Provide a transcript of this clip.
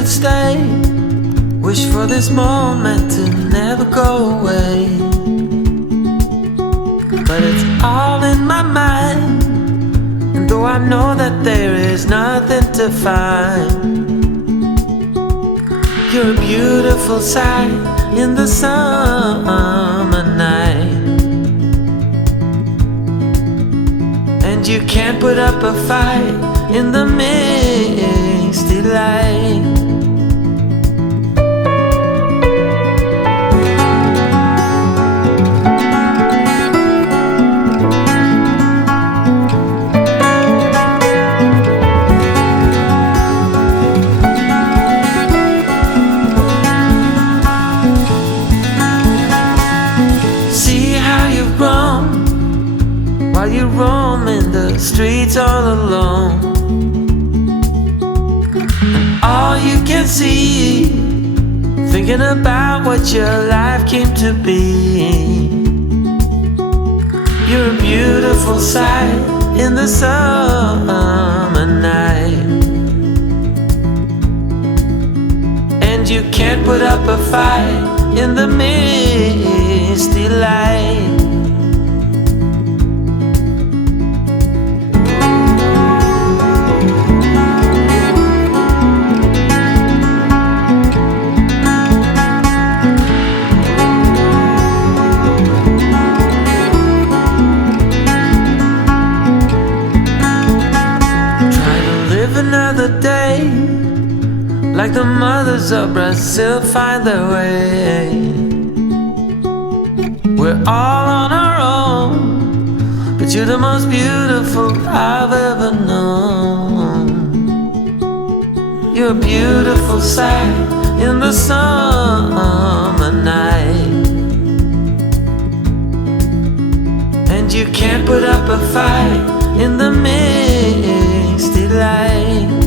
could stay. Wish for this moment to never go away. But it's all in my mind, and though I know that there is nothing to find, you're a beautiful sight in the summer night. And you can't put up a fight in the misty light. While you roam in the streets all alone, and all you can see, thinking about what your life came to be. You're a beautiful sight in the summer night, and you can't put up a fight in the misty light. Another day, like the mothers of Brazil find their way. We're all on our own, but you're the most beautiful I've ever known. You're a beautiful sight in the summer night, and you can't put up a fight in the misty light.